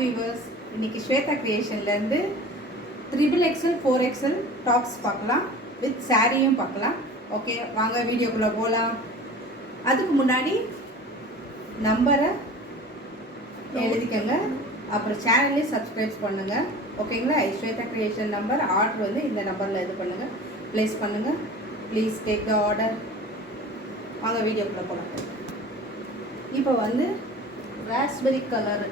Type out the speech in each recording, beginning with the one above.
Viewers, இன்னைக்கு Shweta கிரியேஷன்லேருந்து XXL 4XL tops பார்க்கலாம், with சாரியும் பார்க்கலாம். ஓகே, வாங்க வீடியோக்குள்ளே போகலாம். அதுக்கு முன்னாடி நம்பரை எழுதிக்கோங்க, அப்புறம் சேனல்லையும் சப்ஸ்கிரைப் பண்ணுங்கள். ஓகேங்களா? ஸ்வேதா கிரியேஷன் நம்பர், ஆர்டர் வந்து இந்த நம்பரில் இது பண்ணுங்கள், ப்ளேஸ் பண்ணுங்கள். Please take the order. வாங்க வீடியோக்குள்ளே போகலாம். இப்போ வந்து ராஸ்பெரி கலர்,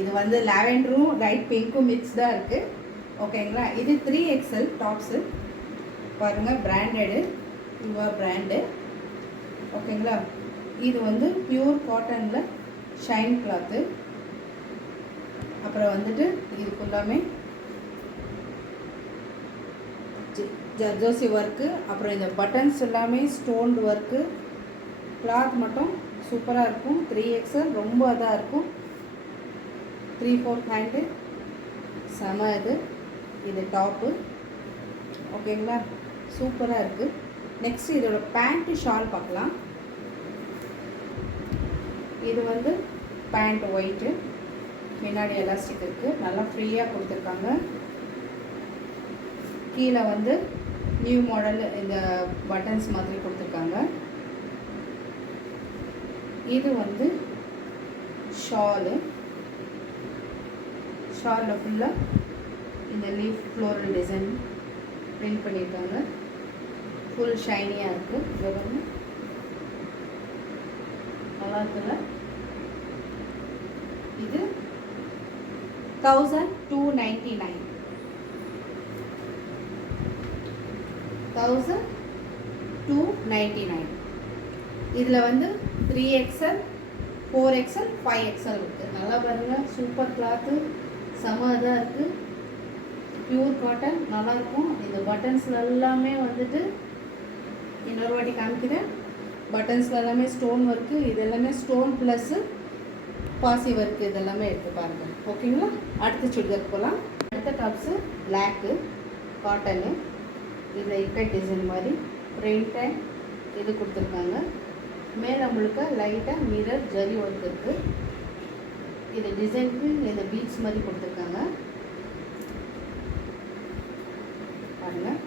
இது வந்து லாவெண்டரும் லைட் பிங்க்கும் மிக்ஸ்டாக இருக்குது. ஓகேங்களா? இது 3XL டாப்ஸு பாருங்கள், பிராண்டடு, யுவர் பிராண்டு. ஓகேங்களா? இது வந்து பியூர் காட்டனில் ஷைன் கிளாத்து. அப்புறம் வந்துட்டு இது ஃபுல்லாமே ஜர்தோசி ஒர்க்கு. அப்புறம் இந்த பட்டன்ஸ் எல்லாமே ஸ்டோன்டு ஒர்க்கு. கிளாத் மட்டும் சூப்பராக இருக்கும். 3XL ரொம்ப இதாக இருக்கும். 3/4 ஹேண்டு செம. இது டாப்பு. ஓகேங்களா? சூப்பராக இருக்குது. நெக்ஸ்ட் இதோட பேண்ட்டு ஷால் பார்க்கலாம். இது வந்து பேண்ட் ஒயிட்டு, முன்னாடி எலாஸ்டிக் இருக்குது, நல்லா ஃப்ரீயாக கொடுத்துருக்காங்க. கீழே வந்து நியூ மாடல் இந்த பட்டன்ஸ் மாதிரி கொடுத்துருக்காங்க. இது வந்து ஷாலு. ஷாலில் ஃபுல்லாக இந்த லீஃப் ஃப்ளோரல் டிசைன் பிரிண்ட் பண்ணியிருக்காங்க. ஃபுல் ஷைனியாக இருக்குது. நல்லா இருக்குல்ல? இது 1299. 1299. இதில் வந்து 3XL 4XL 5XL இருக்குது. நல்லா பாருங்கள், சூப்பர் கிளாத்து, செம இதாக இருக்குது. பியூர் காட்டன், நல்லாயிருக்கும். இந்த பட்டன்ஸில் எல்லாமே வந்துட்டு இன்னொரு வாட்டி காமிக்கிறேன். பட்டன்ஸில் எல்லாமே ஸ்டோன் ஒர்க்கு. இது எல்லாமே ஸ்டோன் ப்ளஸ்ஸு பாசி ஒர்க்கு, இதெல்லாமே எடுத்து பாருங்கள். ஓகேங்களா? அடுத்த சுடிதார் போகலாம். அடுத்த டாப்ஸு பிளாக்கு காட்டனு. இதில் இக்கட் டிசைன் மாதிரி பிரிண்ட் இது கொடுத்துருக்காங்க. மேலே முழுக்க லைட்டாக மிரர் ஜரி ஒர்க் இருக்குது. இது டிசைனுக்கு இந்த பீட்ஸ் மாதிரி கொடுத்துருக்காங்க பாருங்கள்.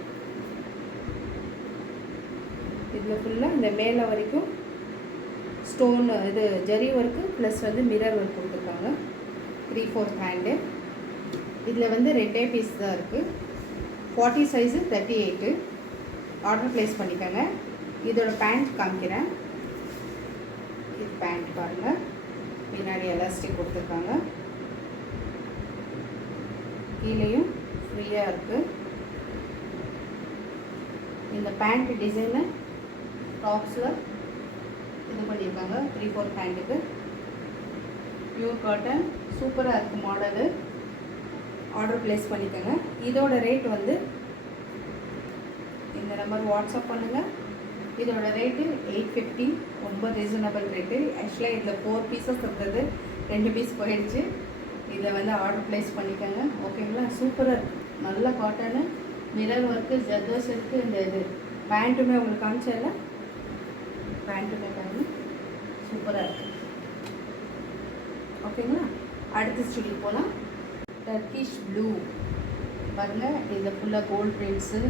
இதில் ஃபுல்லாக இந்த மேலே வரைக்கும் ஸ்டோன் இது ஜரி ஒர்க்கு ப்ளஸ் வந்து மிரர் ஒர்க் கொடுத்துருக்காங்க. 3/4 ஹேண்டு. இதில் வந்து 2 பீஸ் தான் இருக்குது. 40 சைஸு 38. ஆர்டர் ப்ளேஸ் பண்ணிக்கோங்க. இதோட பேண்ட் காமிக்கிறேன். இது பேண்ட் பாருங்கள், பின்னாடி எலாஸ்டிக் கொடுத்துருக்காங்க. கீழேயும் ஃப்ரீயாக இருக்குது. இந்த பேண்ட் டிசைனை டாப்ஸில் இது பண்ணியிருக்காங்க. 3/4 ஹேண்டுக்கு பியூர் காட்டன், சூப்பராக இருக்குது மாடலு. ஆர்டர் ப்ளேஸ் பண்ணிக்கோங்க. இதோட ரேட் வந்து இந்த நம்பர் வாட்ஸ்அப் பண்ணுங்கள். இதோட ரேட்டு 850. ரொம்ப ரீசனபிள் ரேட்டு. ஆக்சுவலாக இதில் 4 பீசஸ் இருந்தது, 2 பீஸ் போயிடுச்சு. இதில் வந்து ஆர்டர் ப்ளேஸ் பண்ணிக்கோங்க. ஓகேங்களா? சூப்பராக இருக்குது. நல்ல காட்டனு, மிரர் ஒர்க்கு, ஜர்தோஸ் இருக்குது. இந்த இது பேண்ட்டுமே உங்களுக்கு காமிச்சல, பேண்ட்டுமே பாருங்கள், சூப்பராக இருக்குது. ஓகேங்களா? அடுத்த ஸ்டுடியோ போகலாம். டர்க்கிஷ் ப்ளூ பாருங்கள். இதில் ஃபுல்லாக கோல்ட் பிரிண்ட்ஸு,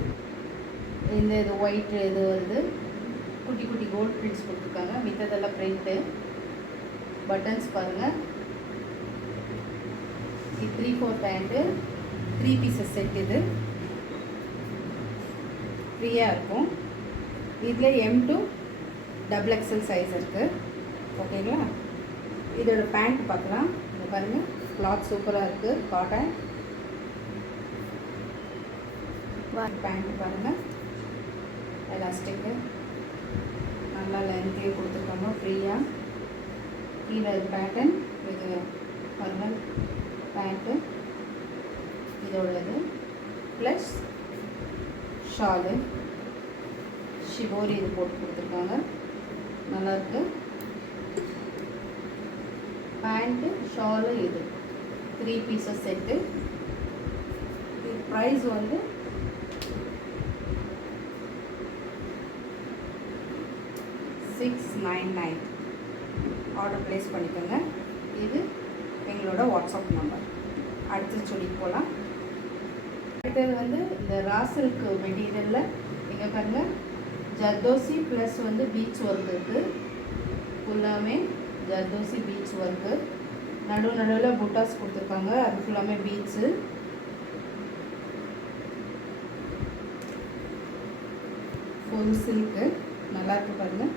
இந்த இது ஒயிட் இது வருது, குட்டி குட்டி கோல்ட் பிரிண்ட்ஸ் கொடுத்துருக்காங்க. மித்ததெல்லாம் பிரிண்ட்டு. பட்டன்ஸ் பாருங்கள். இது 3/4 ஹேண்டு, 3 பீசஸ் செட். இது ஃப்ரீயாக இருக்கும். இதில் M to XXL சைஸ் இருக்குது. ஓகேங்களா? இதோட பேண்ட் பார்க்கலாம். இது பாருங்கள், கிளாத் சூப்பராக இருக்குது, காட்டன். பேண்ட் பாருங்கள், எலாஸ்டிக்கு நல்லா லென்த்தே கொடுத்துருக்காங்க, ஃப்ரீயாக. கீழே பேட்டன் இது பாருங்கள், பேண்ட்டு இதோட இது ப்ளஸ் ஷாலு ஷிபோரி இது போட்டு கொடுத்துருக்காங்க. நல்லாயிருக்கு. பேண்ட்டு ஷாலு இது 3 பீசஸ் செட்டு. இது ப்ரைஸ் வந்து 699. ஆர்டர் ப்ளேஸ் பண்ணிக்கோங்க. இது எங்களோட வாட்ஸ்அப் நம்பர். அடுத்து சுடிக்கு போகலாம். அடுத்தது வந்து இந்த ரா சில்க் மெட்டீரியலில் இங்கே பாருங்கள், ஜர்தோசி ப்ளஸ் வந்து பீச் ஒர்க் இருக்குது. ஃபுல்லாமே ஜர்தோசி பீச் ஒர்க்கு, நடுவில் புட்டாஸ் கொடுத்துருக்காங்க, அது ஃபுல்லாமே பீட்ஸு. ஃபுல் சில்க்கு நல்லாயிருக்கு பாருங்கள்.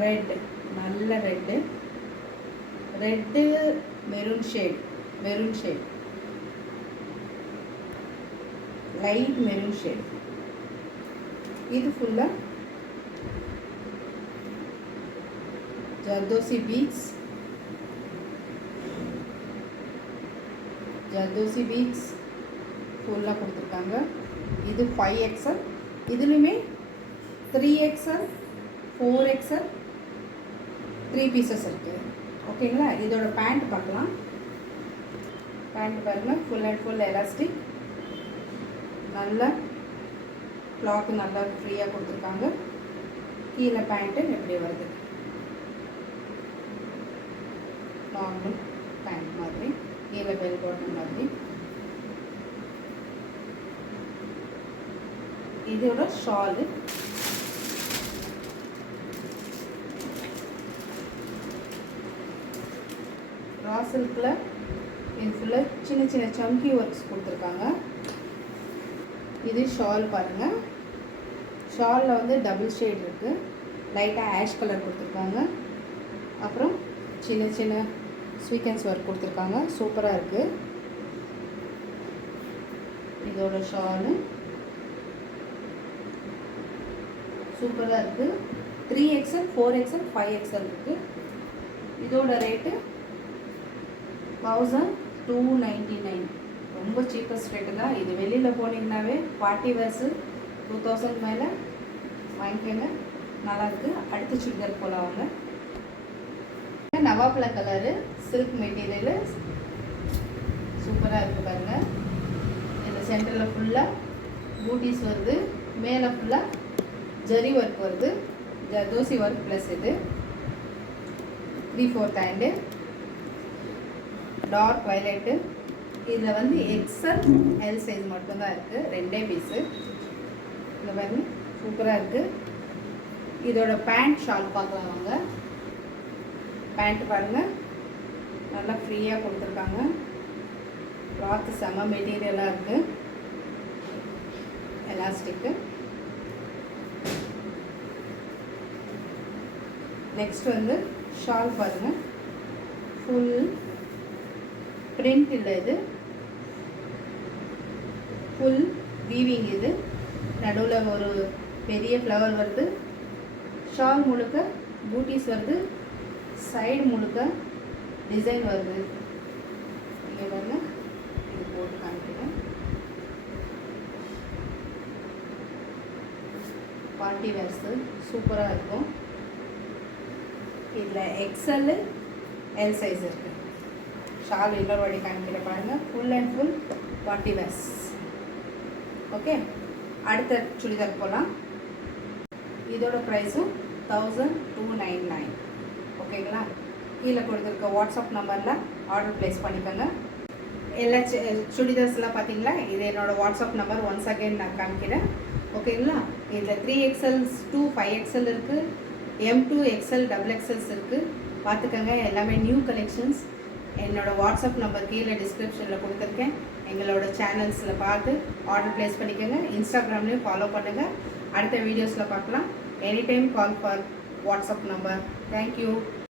ரெட், நல்ல red maroon shade light maroon shade. இது ஃபுல்லாக ஜர்தோசி பீட்ஸ் ஃபுல்லாக கொடுத்துருக்காங்க. இது 5XL, இதுலேயுமே 3XL 4XL 3 பீசஸ் இருக்குது. ஓகேங்களா. இதோட பேண்ட் பார்க்கலாம். பேண்ட் பாருங்கள், ஃபுல் அண்ட் ஃபுல் எலாஸ்டிக், நல்ல கிளாத்து நல்லா ஃப்ரீயாக கொடுத்துருக்காங்க. கீழே பேண்ட்டு எப்படி வருது, நார்மல் பேண்ட் மாதிரி, கீழே பெல் பாட்டம் மாதிரி. இதோட ஷாலு ரா சில்கில் இது ஃபுல்லாக சின்ன சின்ன சம்கி ஒர்க்ஸ் கொடுத்துருக்காங்க. இது ஷால் பாருங்கள். ஷாலில் வந்து டபுள் ஷேட் இருக்குது, லைட்டாக ஆஷ் கலர் கொடுத்துருக்காங்க. அப்புறம் சின்ன சின்ன ஸ்வீக்கன்ஸ் ஒர்க் கொடுத்துருக்காங்க, சூப்பராக இருக்குது. இதோட ஷாலு சூப்பராக இருக்குது. 3XL 4XL 5XL இருக்குது. இதோட ரேட்டு 1299, ரொம்ப சீப்பஸ்ட் ரேட்டு தான். இது வெளியில் போனீங்கன்னாவே பார்ட்டி வேர்ஸு 2000 மேலே வாங்கிக்கோங்க, நல்லாயிருக்கு. அடுத்து சுடிதார் போல வாங்க. நவாப்பழ கலரு சில்க் மெட்டீரியலு சூப்பராக இருக்குது பாருங்கள். இந்த சென்டரில் ஃபுல்லாக பூட்டிஸ் வருது, மேலே ஃபுல்லாக ஜரி ஒர்க் வருது, ஜர்தோசி ஒர்க் ப்ளஸ் இது 3/4 ஹேண்டு, டார்க் வயலட்டு. இதில் வந்து XL L சைஸ் மட்டும்தான் இருக்குது, 2 பீஸு. இந்த பாருங்க, சூப்பராக இருக்குது. இதோட பேண்ட் ஷால் பார்க்கலாம் வாங்க. பேண்ட் பாருங்கள், நல்லா ஃப்ரீயாக கொடுத்துருக்காங்க. கிளாத்து செம மெட்டீரியலாக இருக்குது, எலாஸ்டிக்கு. நெக்ஸ்ட் வந்து ஷால் பாருங்கள், ஃபுல் பிரிண்ட் இல்லை, இது ஃபுல் வீவிங். இது நடுவில் ஒரு பெரிய ஃப்ளவர் வருது, ஷால் முழுக்க பூட்டிஸ் வருது, சைடு முழுக்க டிசைன் வருது. இங்கே பாருங்க, இது போட்டு காமிக்கிறேன். பார்ட்டி வேர்ஸு சூப்பராக இருக்கும். இதில் XL L சைஸ் இருக்குது. ஷால் இன்னொரு வாடி காமிக்கிற பாருங்கள், full and full party verse. Okay, அடுத்த சுடிதார் போகலாம். இதோட ப்ரைஸும் 1299. ஓகேங்களா. கீழே கொடுத்துருக்க வாட்ஸ்அப் நம்பரில் ஆர்டர் ப்ளேஸ் பண்ணிக்கோங்க. எல்லா சுடிதார்ஸ்லாம் பார்த்தீங்களா, இது என்னோடய வாட்ஸ்அப் நம்பர். ஒன்ஸ் அகெயின் நான் காமிக்கிறேன். ஓகேங்களா. இதில் 3XL to 5XL இருக்குது, M2 XL XXL இருக்குது. பார்த்துக்கோங்க, எல்லாமே நியூ கலெக்ஷன்ஸ். என்னோடய வாட்ஸ்அப் நம்பர் கீழே டிஸ்கிரிப்ஷனில் கொடுத்துருக்கேன். எங்களோட சேனல்ஸில் பார்த்து ஆர்டர் ப்ளேஸ் பண்ணிக்கோங்க. இன்ஸ்டாகிராம்லேயும் ஃபாலோ பண்ணுங்கள். அடுத்த வீடியோஸில் பார்க்கலாம். Any time call for WhatsApp number. Thank you.